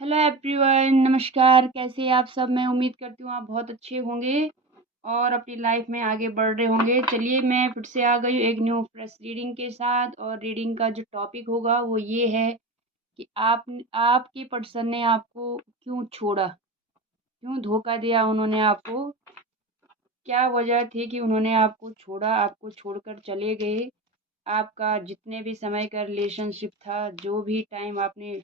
Hello everyone, नमस्कार। कैसे हैं आप सब? मैं उम्मीद करती हूँ आप बहुत अच्छे होंगे और अपनी लाइफ में आगे बढ़ रहे होंगे। चलिए, मैं फिर से आ गई हूँ एक न्यू फ्रेश रीडिंग के साथ। और रीडिंग का जो टॉपिक होगा वो ये है कि आपके पर्सन ने आपको क्यों छोड़ा, क्यों धोखा दिया उन्होंने आपको। क्या वजह थी कि उन्होंने आपको छोड़ा, आपको छोड़कर चले गए। आपका जितने भी समय का रिलेशनशिप था, जो भी टाइम आपने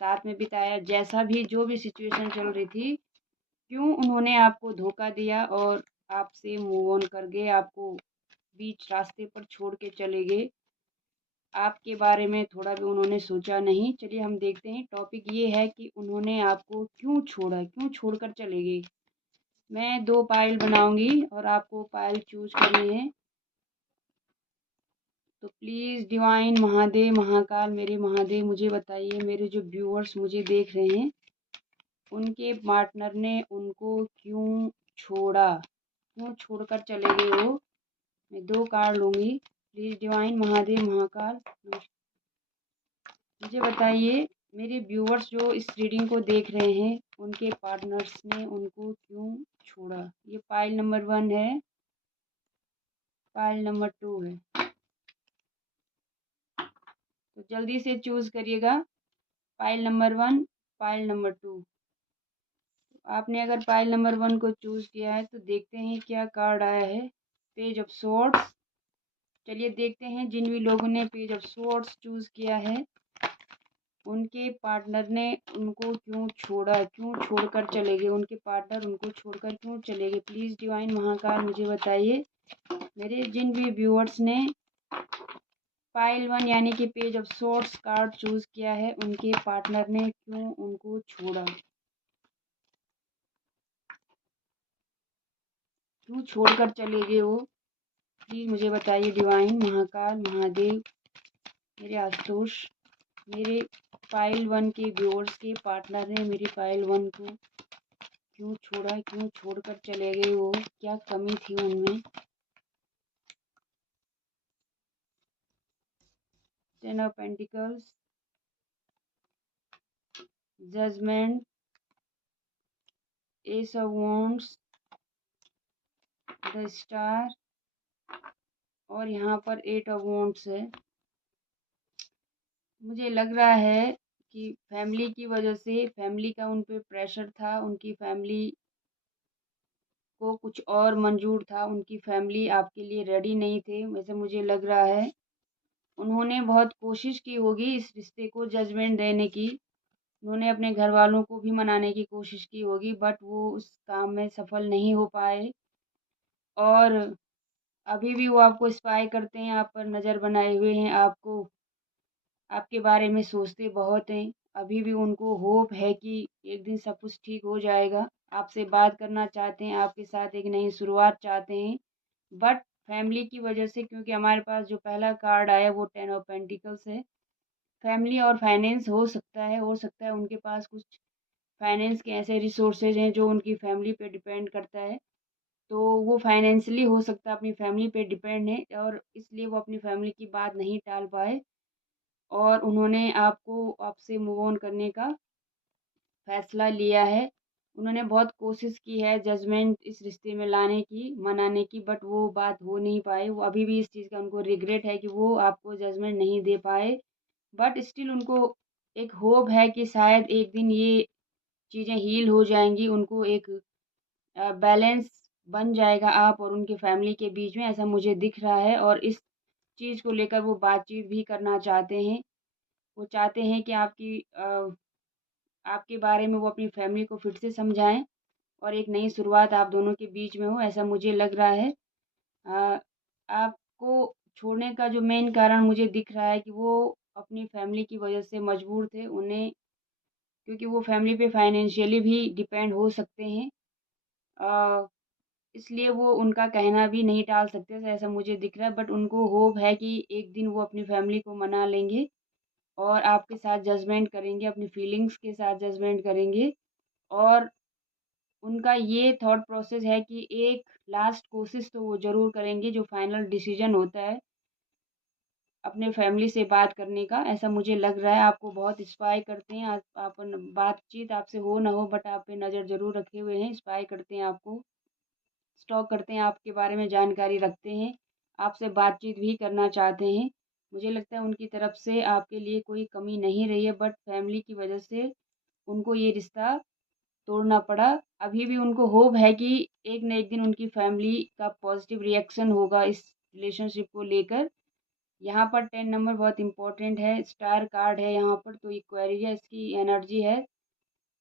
साथ में बिताया, जैसा भी जो भी सिचुएशन चल रही थी, क्यों उन्होंने आपको धोखा दिया और आपसे मूव ऑन कर गए, आपको बीच रास्ते पर छोड़ के चले गए। आपके बारे में थोड़ा भी उन्होंने सोचा नहीं। चलिए हम देखते हैं। टॉपिक ये है कि उन्होंने आपको क्यों छोड़ा, क्यों छोड़कर चले गए। मैं 2 पाइल बनाऊंगी और आपको पाइल चूज करनी है। तो प्लीज़ डिवाइन महादेव महाकाल मेरे महादेव मुझे बताइए, मेरे जो व्यूअर्स मुझे देख रहे हैं, उनके पार्टनर ने उनको क्यों छोड़ा, क्यों छोड़कर चले गए वो। मैं 2 कार्ड लूँगी। प्लीज़ डिवाइन महादेव महाकाल मुझे बताइए, मेरे व्यूअर्स जो इस रीडिंग को देख रहे हैं, उनके पार्टनर्स ने उनको क्यों छोड़ा। ये पाइल नंबर 1 है, पाइल नंबर 2 है। तो जल्दी से चूज़ करिएगा, पाइल नंबर 1, पाइल नंबर 2। आपने अगर पाइल नंबर 1 को चूज़ किया है तो देखते हैं क्या कार्ड आया है। Page of swords. चलिए देखते हैं, जिन भी लोगों ने पेज ऑफ स्वॉर्ड्स चूज़ किया है, उनके पार्टनर ने उनको क्यों छोड़ा, क्यों छोड़कर चले गए। उनके पार्टनर उनको छोड़कर क्यों चले गए। प्लीज़ डिवाइन महाकाल मुझे बताइए, मेरे जिन भी व्यूअर्स ने पाइल 1 यानी कि page of swords card choose किया है, उनके पार्टनर ने क्यों उनको छोड़ा, क्यों छोड़कर चले गए वो। प्लीज़ मुझे बताइए डिवाइन महाकाल महादेव, मेरे आशुतोष, मेरे पाइल 1 के व्यूअर्स के पार्टनर ने मेरी पाइल 1 को क्यों छोड़ा, क्यों छोड़कर चले गए वो, क्या कमी थी उनमें। 10 of pentacles, judgement, ace of wands, the star, और यहाँ पर 8 ऑफ वॉन्ड्स है। मुझे लग रहा है कि फैमिली की वजह से, फैमिली का उन पे प्रेशर था, उनकी फैमिली को कुछ और मंजूर था, उनकी फैमिली आपके लिए रेडी नहीं थे, वैसे मुझे लग रहा है। उन्होंने बहुत कोशिश की होगी इस रिश्ते को जजमेंट देने की, उन्होंने अपने घर वालों को भी मनाने की कोशिश की होगी, बट वो उस काम में सफल नहीं हो पाए। और अभी भी वो आपको स्पाई करते हैं, आप पर नज़र बनाए हुए हैं, आपको आपके बारे में सोचते बहुत हैं। अभी भी उनको होप है कि एक दिन सब कुछ ठीक हो जाएगा। आपसे बात करना चाहते हैं, आपके साथ एक नई शुरुआत चाहते हैं, बट फैमिली की वजह से, क्योंकि हमारे पास जो पहला कार्ड आया वो 10 ऑफ पेंटिकल्स है। फैमिली और फाइनेंस हो सकता है उनके पास कुछ फाइनेंस के ऐसे रिसोर्सेज हैं जो उनकी फैमिली पे डिपेंड करता है। तो वो फाइनेंशियली हो सकता है अपनी फैमिली पे डिपेंड है, और इसलिए वो अपनी फैमिली की बात नहीं टाल पाए और उन्होंने आपसे मूव ऑन करने का फैसला लिया है। उन्होंने बहुत कोशिश की है जजमेंट इस रिश्ते में लाने की, मनाने की, बट वो बात हो नहीं पाई। वो अभी भी इस चीज़ का उनको रिग्रेट है कि वो आपको जजमेंट नहीं दे पाए, बट स्टिल उनको एक होप है कि शायद एक दिन ये चीज़ें हील हो जाएंगी, उनको एक बैलेंस बन जाएगा आप और उनके फैमिली के बीच में, ऐसा मुझे दिख रहा है। और इस चीज़ को लेकर वो बातचीत भी करना चाहते हैं। वो चाहते हैं कि आपके बारे में वो अपनी फैमिली को फिर से समझाएं और एक नई शुरुआत आप दोनों के बीच में हो, ऐसा मुझे लग रहा है। अ, आपको छोड़ने का जो मेन कारण मुझे दिख रहा है कि वो अपनी फैमिली की वजह से मजबूर थे, उन्हें, क्योंकि वो फैमिली पे फाइनेंशियली भी डिपेंड हो सकते हैं। अ, इसलिए वो उनका कहना भी नहीं टाल सकते थे, ऐसा मुझे दिख रहा है। बट उनको होप है कि एक दिन वो अपनी फैमिली को मना लेंगे और आपके साथ जजमेंट करेंगे, अपनी फीलिंग्स के साथ जजमेंट करेंगे। और उनका ये थॉट प्रोसेस है कि एक लास्ट कोशिश तो वो ज़रूर करेंगे, जो फाइनल डिसीजन होता है। अपने फैमिली से बात करने का, ऐसा मुझे लग रहा है। आपको बहुत स्पाई करते हैं, आप बातचीत आपसे हो ना हो बट आप पे नज़र ज़रूर रखे हुए हैं, स्पाई करते हैं आपको, स्टॉक करते हैं, आपके बारे में जानकारी रखते हैं, आपसे बातचीत भी करना चाहते हैं। मुझे लगता है उनकी तरफ से आपके लिए कोई कमी नहीं रही है, बट फैमिली की वजह से उनको ये रिश्ता तोड़ना पड़ा। अभी भी उनको होप है कि एक न एक दिन उनकी फैमिली का पॉजिटिव रिएक्शन होगा इस रिलेशनशिप को लेकर। यहाँ पर 10 नंबर बहुत इम्पोर्टेंट है, स्टार कार्ड है यहाँ पर, तो एक्वेरियस की एनर्जी है,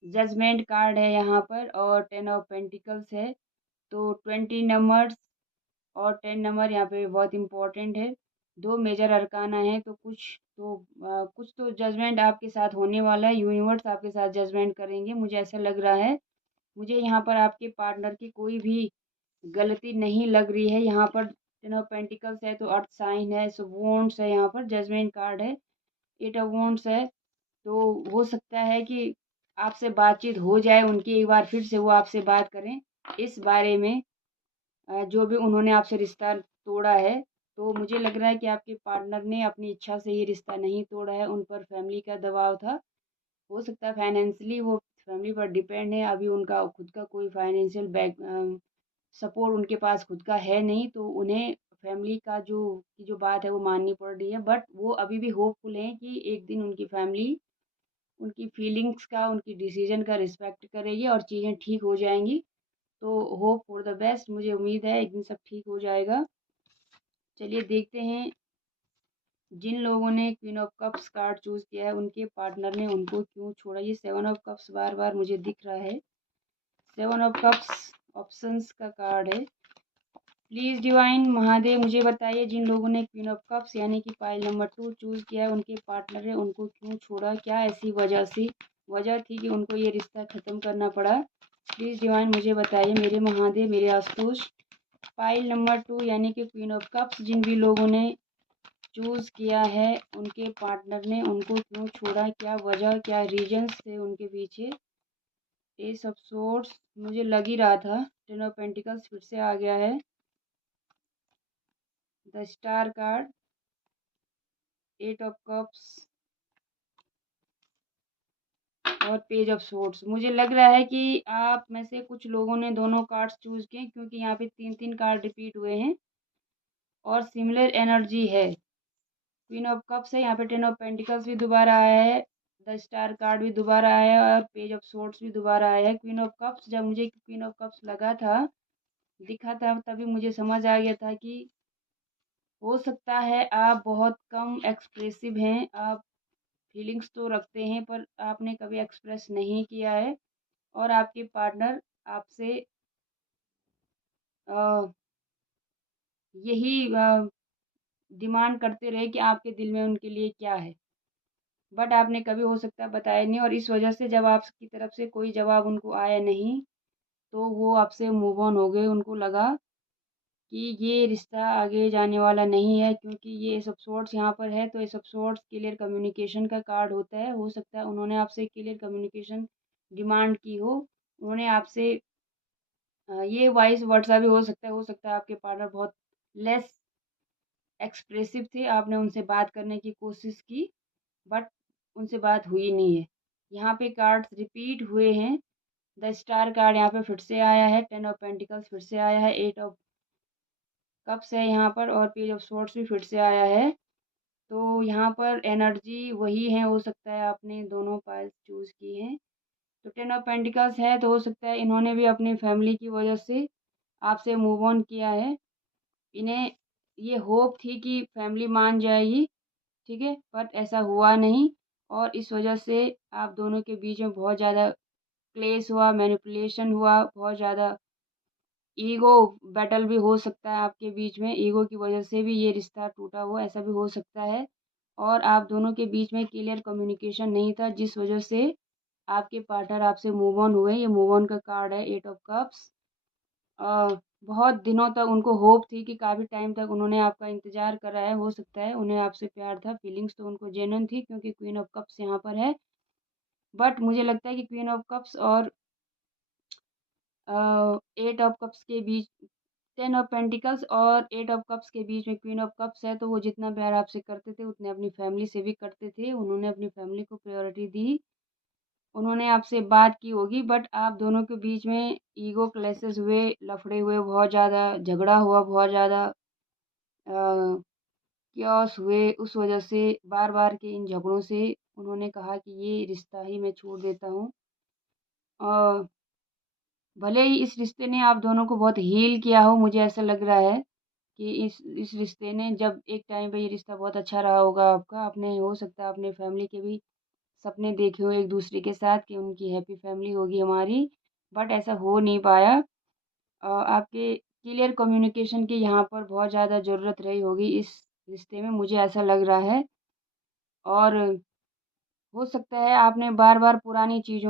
जजमेंट कार्ड है यहाँ पर और 10 ऑफ पेंटिकल्स है। तो 20 नंबर्स और 10 नंबर यहाँ पे बहुत इम्पोर्टेंट है। दो मेजर अरकाना है, तो कुछ तो जजमेंट आपके साथ होने वाला है, यूनिवर्स आपके साथ जजमेंट करेंगे, मुझे ऐसा लग रहा है। मुझे यहाँ पर आपके पार्टनर की कोई भी गलती नहीं लग रही है। यहाँ पर 10 ऑफ पेंटिकल्स है तो अर्थ साइन है, सो वॉन्ड्स है, यहाँ पर जजमेंट कार्ड है, 8 ऑफ वॉन्ड्स है। तो हो सकता है कि आपसे बातचीत हो जाए उनकी, एक बार फिर से वो आपसे बात करें इस बारे में, जो भी उन्होंने आपसे रिश्ता तोड़ा है। तो मुझे लग रहा है कि आपके पार्टनर ने अपनी इच्छा से ये रिश्ता नहीं तोड़ा है, उन पर फैमिली का दबाव था। हो सकता है फाइनेंशियली वो फैमिली पर डिपेंड है, अभी उनका खुद का कोई फाइनेंशियल सपोर्ट उनके पास खुद का है नहीं, तो उन्हें फैमिली का जो बात है वो माननी पड़ रही है। बट वो अभी भी होपफुल हैं कि एक दिन उनकी फैमिली उनकी फीलिंग्स का, उनकी डिसीजन का रिस्पेक्ट करेगी और चीज़ें ठीक हो जाएंगी। तो होप फॉर द बेस्ट, मुझे उम्मीद है एक दिन सब ठीक हो जाएगा। चलिए देखते हैं जिन लोगों ने queen of cups card choose किया है उनके पार्टनर ने उनको क्यों छोड़ा। ये 7 ऑफ कप्स बार बार मुझे दिख रहा है, 7 ऑफ कप्स ऑप्शंस का कार्ड है। प्लीज़ डिवाइन महादेव मुझे बताइए जिन लोगों ने क्वीन ऑफ कप्स यानी कि पाइल नंबर 2 चूज़ किया है उनके पार्टनर ने उनको क्यों छोड़ा, क्या ऐसी वजह थी कि उनको ये रिश्ता ख़त्म करना पड़ा। प्लीज़ डिवाइन मुझे बताइए मेरे महादेव, मेरे आशुतोष। पाइल नंबर 2 यानी कि क्वीन ऑफ कप्स जिन भी लोगों ने चूज़ किया है उनके पार्टनर ने उनको क्यों छोड़ा, क्या वजह, क्या रीजंस थे उनके पीछे। एस ऑफ सोर्स मुझे लग ही रहा था, 10 ऑफ पेंटिकल्स फिर से आ गया है, the star card, 8 of cups और पेज ऑफ सोर्ड्स। मुझे लग रहा है कि आप में से कुछ लोगों ने दोनों कार्ड्स चूज़ किए क्योंकि यहाँ पे 3-3 कार्ड रिपीट हुए हैं और सिमिलर एनर्जी है। क्वीन ऑफ कप्स है, यहाँ पे 10 ऑफ पेंटिकल्स भी दोबारा आया है, द स्टार कार्ड भी दोबारा आया है और पेज ऑफ सोर्ड्स भी दोबारा आया है। क्वीन ऑफ कप्स, जब मुझे क्वीन ऑफ कप्स लगा था, दिखा था, तभी मुझे समझ आ गया था कि हो सकता है आप बहुत कम एक्सप्रेसिव हैं, आप फीलिंग्स तो रखते हैं पर आपने कभी एक्सप्रेस नहीं किया है और आपके पार्टनर आपसे अ, यही डिमांड करते रहे कि आपके दिल में उनके लिए क्या है, बट आपने कभी हो सकता है बताया नहीं और इस वजह से जब आपकी तरफ से कोई जवाब उनको आया नहीं तो वो आपसे मूव ऑन हो गए। उनको लगा कि ये रिश्ता आगे जाने वाला नहीं है क्योंकि ये एस ऑफ सोर्ड्स यहाँ पर है, तो S of swords clear communication का कार्ड होता है। हो सकता है उन्होंने आपसे क्लियर कम्युनिकेशन डिमांड की हो, उन्होंने आपसे ये वॉइस वर्ड्स भी हो सकता है आपके पार्टनर बहुत लेस एक्सप्रेसिव थे, आपने उनसे बात करने की कोशिश की बट उनसे बात हुई नहीं है। यहाँ पे कार्ड्स रिपीट हुए हैं, द स्टार कार्ड यहाँ पे फिर से आया है, 10 ऑफ पेंटिकल्स फिर से आया है, 8 ऑफ कप्स है यहाँ पर और पेज ऑफ स्वॉर्ड्स भी फिर से आया है। तो यहाँ पर एनर्जी वही है, हो सकता है आपने दोनों पाइल्स चूज़ की हैं। तो 10 ऑफ पेंटिकल्स है तो हो सकता है इन्होंने भी अपनी फैमिली की वजह से आपसे मूव ऑन किया है। इन्हें ये होप थी कि फैमिली मान जाएगी, ठीक है, बट ऐसा हुआ नहीं और इस वजह से आप दोनों के बीच में बहुत ज़्यादा क्लेश हुआ, मैनिपुलेशन हुआ, बहुत ज़्यादा ईगो बैटल भी हो सकता है आपके बीच में, ईगो की वजह से भी ये रिश्ता टूटा हुआ ऐसा भी हो सकता है और आप दोनों के बीच में क्लियर कम्युनिकेशन नहीं था जिस वजह से आपके पार्टनर आपसे मूव ऑन हुए। ये मूव ऑन का कार्ड है, 8 ऑफ कप्स। बहुत दिनों तक उनको होप थी कि काफ़ी टाइम तक उन्होंने आपका इंतज़ार करा है, हो सकता है उन्हें आपसे प्यार था, फीलिंग्स तो उनको जेन्युइन थी क्योंकि क्वीन ऑफ कप्स यहाँ पर है। बट मुझे लगता है कि क्वीन ऑफ कप्स और 8 ऑफ कप्स के बीच 10 ऑफ पेंटिकल्स और 8 ऑफ कप्स के बीच में क्वीन ऑफ कप्स है, तो वो जितना प्यार आपसे करते थे उतने अपनी फैमिली से भी करते थे। उन्होंने अपनी फैमिली को प्रायोरिटी दी। उन्होंने आपसे बात की होगी, बट आप दोनों के बीच में ईगो क्लैशेस हुए, लफड़े हुए बहुत ज़्यादा, झगड़ा हुआ बहुत ज़्यादा, कियोस हुए। उस वजह से बार-बार के इन झगड़ों से उन्होंने कहा कि ये रिश्ता ही मैं छोड़ देता हूँ। अ, भले ही इस रिश्ते ने आप दोनों को बहुत हील किया हो, मुझे ऐसा लग रहा है कि इस रिश्ते ने, जब एक टाइम पे ये रिश्ता बहुत अच्छा रहा होगा आपका, आपने हो सकता है अपने फैमिली के भी सपने देखे हो एक दूसरे के साथ कि उनकी हैप्पी फैमिली होगी हमारी, बट ऐसा हो नहीं पाया। आपके क्लियर कम्युनिकेशन की यहाँ पर बहुत ज़्यादा ज़रूरत रही होगी इस रिश्ते में, मुझे ऐसा लग रहा है। और हो सकता है आपने बार-बार पुरानी चीज़,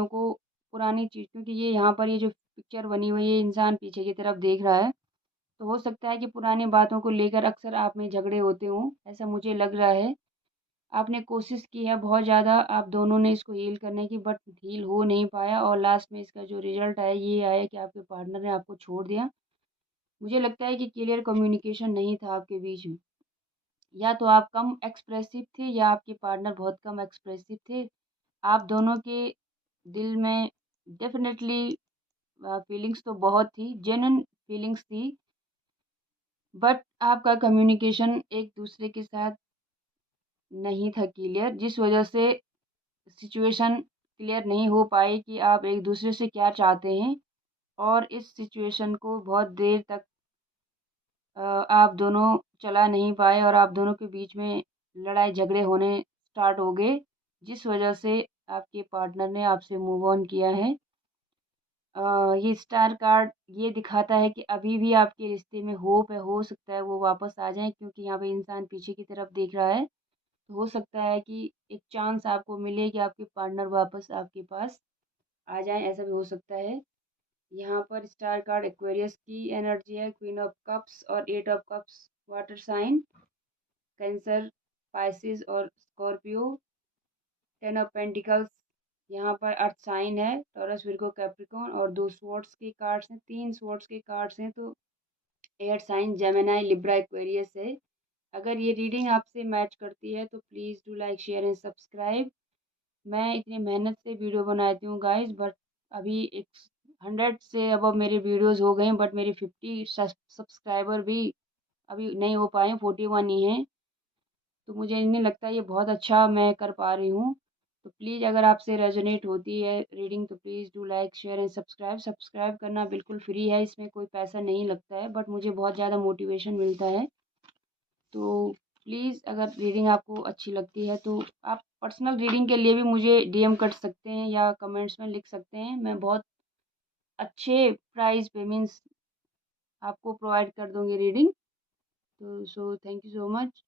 क्योंकि ये यहाँ पर ये जो पिक्चर बनी हुई है, ये इंसान पीछे की तरफ देख रहा है, तो हो सकता है कि पुरानी बातों को लेकर अक्सर आप में झगड़े होते हों, ऐसा मुझे लग रहा है। आपने कोशिश की है बहुत ज़्यादा आप दोनों ने इसको हील करने की, बट हील हो नहीं पाया और लास्ट में इसका जो रिज़ल्ट आया ये आया कि आपके पार्टनर ने आपको छोड़ दिया। मुझे लगता है कि क्लियर कम्युनिकेशन नहीं था आपके बीच में। या तो आप कम एक्सप्रेसिव थे या आपके पार्टनर बहुत कम एक्सप्रेसिव थे। आप दोनों के दिल में डेफ़िनेटली फीलिंग्स तो बहुत थी, जेन्युइन फीलिंग्स थी, बट आपका कम्युनिकेशन एक दूसरे के साथ नहीं था क्लियर, जिस वजह से सिचुएशन क्लियर नहीं हो पाई कि आप एक दूसरे से क्या चाहते हैं। और इस सिचुएशन को बहुत देर तक आप दोनों चला नहीं पाए और आप दोनों के बीच में लड़ाई झगड़े होने स्टार्ट हो गए, जिस वजह से आपके पार्टनर ने आपसे मूव ऑन किया है। ये स्टार कार्ड ये दिखाता है कि अभी भी आपके रिश्ते में होप है, हो सकता है वो वापस आ जाएँ, क्योंकि यहाँ पे इंसान पीछे की तरफ देख रहा है। तो हो सकता है कि एक चांस आपको मिले कि आपके पार्टनर वापस आपके पास आ जाएँ, ऐसा भी हो सकता है। यहाँ पर स्टार कार्ड एक्वेरियस की एनर्जी है, क्वीन ऑफ कप्स और 8 of cups water sign, Cancer, Pisces और स्कॉर्पियो। 10 ऑफ पेंटिकल्स यहाँ पर अर्थ साइन है, टॉरस, विर्गो, कैप्रिकॉर्न और 2 स्वॉर्ड्स के कार्ड्स हैं, 3 स्वॉर्ड्स के कार्ड्स हैं, तो air sign Gemini, Libra, Aquarius है। अगर ये रीडिंग आपसे मैच करती है तो please do like, share and subscribe. मैं इतनी मेहनत से वीडियो बनाती हूँ गाइस, बट अभी एक 100 से अबव मेरे वीडियोस हो गए हैं, बट मेरे 50 सब्सक्राइबर भी अभी नहीं हो पाए हैं, 41 ही हैं। तो मुझे नहीं लगता ये बहुत अच्छा मैं कर पा रही हूँ। तो प्लीज़ अगर आपसे रेजोनेट होती है रीडिंग तो please do like, share and subscribe. Subscribe करना बिल्कुल फ्री है, इसमें कोई पैसा नहीं लगता है, बट मुझे बहुत ज़्यादा मोटिवेशन मिलता है। तो प्लीज़ अगर रीडिंग आपको अच्छी लगती है तो आप पर्सनल रीडिंग के लिए भी मुझे डीएम कर सकते हैं या कमेंट्स में लिख सकते हैं। मैं बहुत अच्छे प्राइस पे मीन्स आपको प्रोवाइड कर दूँगी रीडिंग। तो so thank you so much.